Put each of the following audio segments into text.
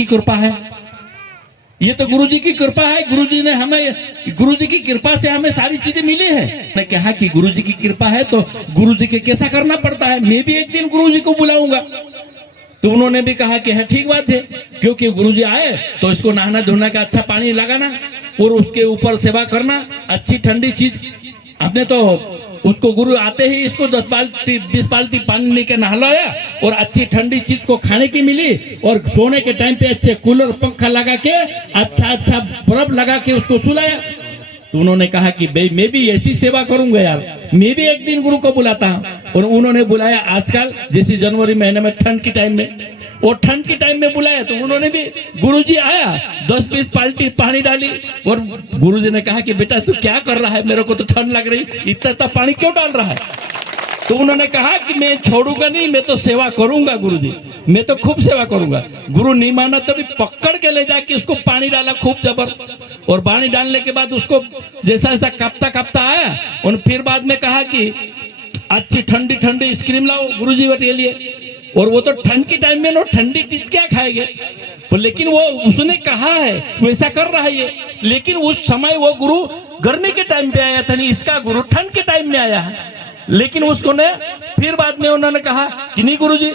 की कृपा है, ये तो गुरुजी की कृपा है। गुरुजी ने हमें, गुरुजी की कृपा से हमें सारी चीजें मिली है। मैं कहा कि गुरुजी की कृपा है तो गुरुजी के कैसा करना पड़ता है, मैं भी एक दिन गुरुजी को बुलाऊंगा। तो उन्होंने भी कहा कि है ठीक बात है, क्योंकि गुरुजी आए तो इसको नहाना धोना का अच्छा पानी लगाना और उसके ऊपर सेवा करना, अच्छी ठंडी चीज। आपने तो उसको गुरु आते ही इसको 10 बाल्टी 20 बाल्टी पानी लेके नहलाया और अच्छी ठंडी चीज को खाने की मिली, और सोने के टाइम पे अच्छे कूलर पंखा लगा के अच्छा बर्फ लगा के उसको सुलाया। तो उन्होंने कहा कि भाई मैं भी ऐसी सेवा करूंगा यार, मैं भी एक दिन गुरु को बुलाता हूं। और उन्होंने बुलाया आजकल जैसे जनवरी महीने में ठंड के टाइम में, और ठंड के टाइम में बुलाया तो उन्होंने भी, गुरुजी आया 10-20 बाल्टी पानी डाली, और गुरुजी ने कहा कि बेटा तू क्या कर रहा है, मेरे को तो ठंड लग रही, इतना पानी क्यों डाल रहा है। तो उन्होंने कहा कि मैं छोड़ूंगा नहीं, मैं तो सेवा करूंगा गुरुजी, मैं तो खूब सेवा करूंगा। गुरु नहीं माना तो भी पकड़ के ले जाके उसको पानी डाला खूब जबर, और पानी डालने के बाद उसको जैसा ऐसा कांपता आया, और फिर बाद में कहा कि अच्छी ठंडी आइसक्रीम लाओ गुरुजी के लिए। और वो तो ठंड के टाइम में नो ठंडी चीज क्या खाएंगे, तो लेकिन वो उसने कहा है वैसा कर रहा है ये। लेकिन उस समय वो गुरु गर्मी के टाइम पे आया था, नहीं इसका गुरु ठंड के टाइम में आया है। लेकिन उसको ने फिर बाद में उन्होंने कहा कि नहीं गुरुजी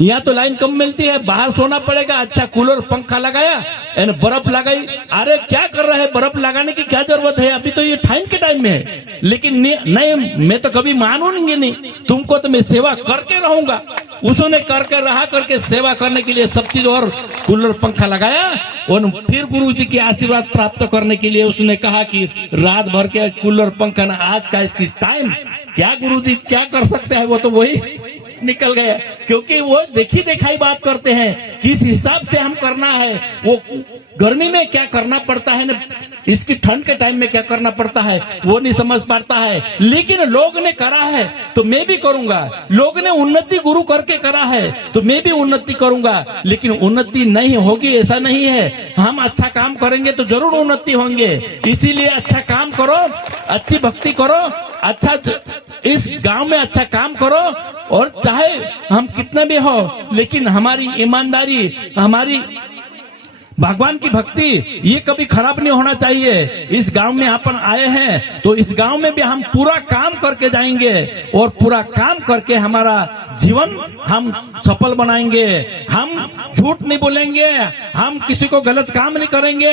यहाँ तो लाइन कम मिलती है, बाहर सोना पड़ेगा, अच्छा कूलर पंखा लगाया, बर्फ लगाई। अरे क्या कर रहा है, बर्फ लगाने की क्या जरूरत है, अभी तो ये ठंड के टाइम में है। लेकिन नहीं मैं तो कभी मानूंगी नहीं, तुमको तो मैं सेवा करके रहूंगा। उसने करके रहा करके सेवा करने के लिए सब चीज, और कूलर पंखा लगाया, और फिर गुरु जी की आशीर्वाद प्राप्त करने के लिए उसने कहा कि रात भर के कूलर पंखा ना, आज का इसकी टाइम क्या गुरु जी क्या कर सकते हैं, वो तो वही निकल गया। क्योंकि वो देखी दिखाई बात करते हैं, किस हिसाब से हम करना है, वो गर्मी में क्या करना पड़ता है ना, इसकी ठंड के टाइम में क्या करना पड़ता है वो नहीं समझ पाता है। लेकिन लोग ने करा है तो मैं भी करूंगा, लोग ने उन्नति गुरु करके करा है तो मैं भी उन्नति करूंगा। लेकिन उन्नति नहीं होगी ऐसा नहीं है, हम अच्छा काम करेंगे तो जरूर उन्नति होंगे। इसीलिए अच्छा काम करो, अच्छी भक्ति करो, अच्छा इस गांव में अच्छा काम करो, और चाहे हम कितना भी हो, लेकिन हमारी ईमानदारी, हमारी भगवान की भक्ति ये कभी खराब नहीं होना चाहिए। इस गांव में अपन आए हैं तो इस गांव में भी हम पूरा काम करके जाएंगे, और पूरा काम करके हमारा जीवन हम सफल बनाएंगे। हम झूठ नहीं बोलेंगे, हम किसी को गलत काम नहीं करेंगे,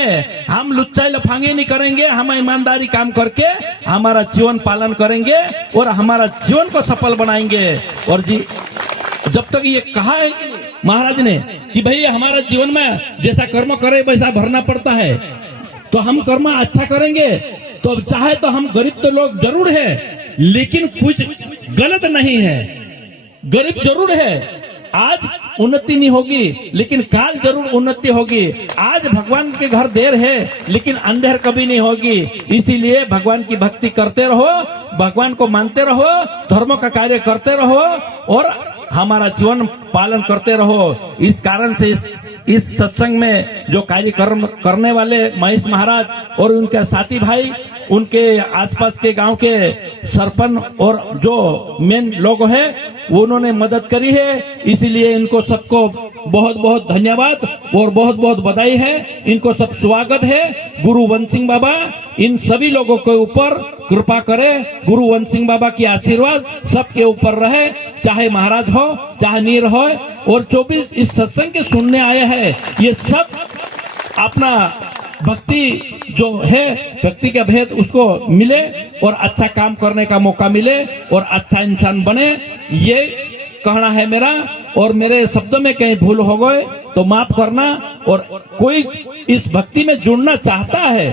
हम लुच्चाई लफांगे नहीं करेंगे, हम ईमानदारी काम करके हमारा जीवन पालन करेंगे और हमारा जीवन को सफल बनाएंगे। और जी जब तक ये कहा है महाराज ने कि भाई हमारा जीवन में जैसा कर्म करे वैसा भरना पड़ता है, तो हम कर्म अच्छा करेंगे तो चाहे तो हम गरीब तो लोग जरूर है, लेकिन कुछ गलत नहीं है। गरीब जरूर है, आज उन्नति नहीं होगी लेकिन काल जरूर उन्नति होगी। आज भगवान के घर देर है लेकिन अंधेर कभी नहीं होगी। इसीलिए भगवान की भक्ति करते रहो, भगवान को मानते रहो, धर्म का कार्य करते रहो और हमारा जीवन पालन करते रहो। इस कारण से इस सत्संग में जो कार्यक्रम करने वाले महेश महाराज और उनके साथी भाई, उनके आसपास के गांव के सरपंच और जो मेन लोग हैं उन्होंने मदद करी है, इसीलिए इनको सबको बहुत बहुत धन्यवाद और बहुत बहुत बधाई है। इनको सब स्वागत है। गुरु वंश सिंह बाबा इन सभी लोगों के ऊपर कृपा करे। गुरु वंश सिंह बाबा की आशीर्वाद सबके ऊपर रहे, चाहे महाराज हो चाहे नीर हो। और 24 इस सत्संग के सुनने आए हैं, ये सब अपना भक्ति जो है, भक्ति का भेद उसको मिले और अच्छा काम करने का मौका मिले और अच्छा इंसान बने, ये कहना है मेरा। और मेरे शब्द में कहीं भूल हो गए तो माफ करना। और कोई इस भक्ति में जुड़ना चाहता है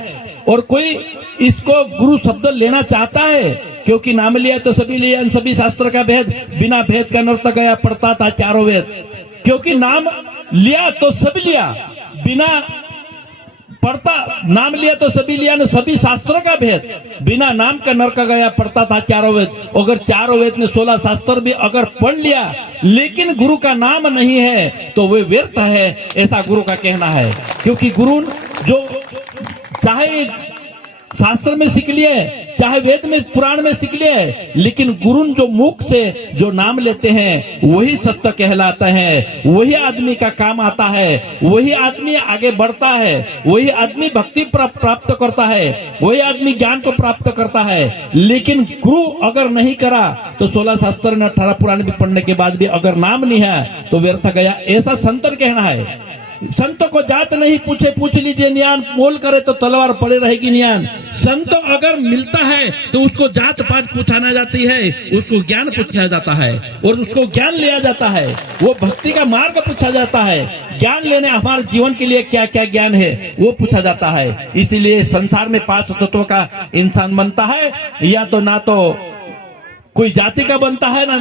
और कोई इसको गुरु शब्द लेना चाहता है, क्योंकि नाम लिया तो सभी लिया, सभी शास्त्र का भेद, बिना भेद का नर्त गया पढ़ता था चारों वेद। क्योंकि नाम लिया तो सभी लिया, बिना पढ़ता नाम लिया तो सभी लिया न, सभी शास्त्रों का भेद, बिना नाम का नरक गया पढ़ता था चारों वेद। अगर चारों वेद में 16 शास्त्र भी अगर पढ़ लिया लेकिन गुरु का नाम नहीं है तो वे व्यर्थ है, ऐसा गुरु का कहना है। क्योंकि गुरु जो चाहे शास्त्र में सीख लिए चाहे वेद में पुराण में सीख ले, लेकिन गुरु जो मुख से जो नाम लेते हैं वही सत्य कहलाता है, वही आदमी का काम आता है, वही आदमी आगे बढ़ता है, वही आदमी भक्ति प्राप्त करता है, वही आदमी ज्ञान को प्राप्त करता है। लेकिन गुरु अगर नहीं करा तो 16 शास्त्र ने 18 पुराण भी पढ़ने के बाद भी अगर नाम नहीं है तो व्यर्थ गया, ऐसा संतन कहना है। संत को जात नहीं पूछे, पूछ लीजिए नियान, मोल करे तो तलवार पड़े रहेगी नियान। संत अगर मिलता है तो उसको जात पात पूछाना जाती है, उसको ज्ञान पूछा जाता है और उसको ज्ञान लिया जाता है, वो भक्ति का मार्ग पूछा जाता है, ज्ञान लेने हमारे जीवन के लिए क्या क्या ज्ञान है वो पूछा जाता है। इसीलिए संसार में 5 तत्वों का इंसान बनता है, या तो ना तो कोई जाति का बनता है ना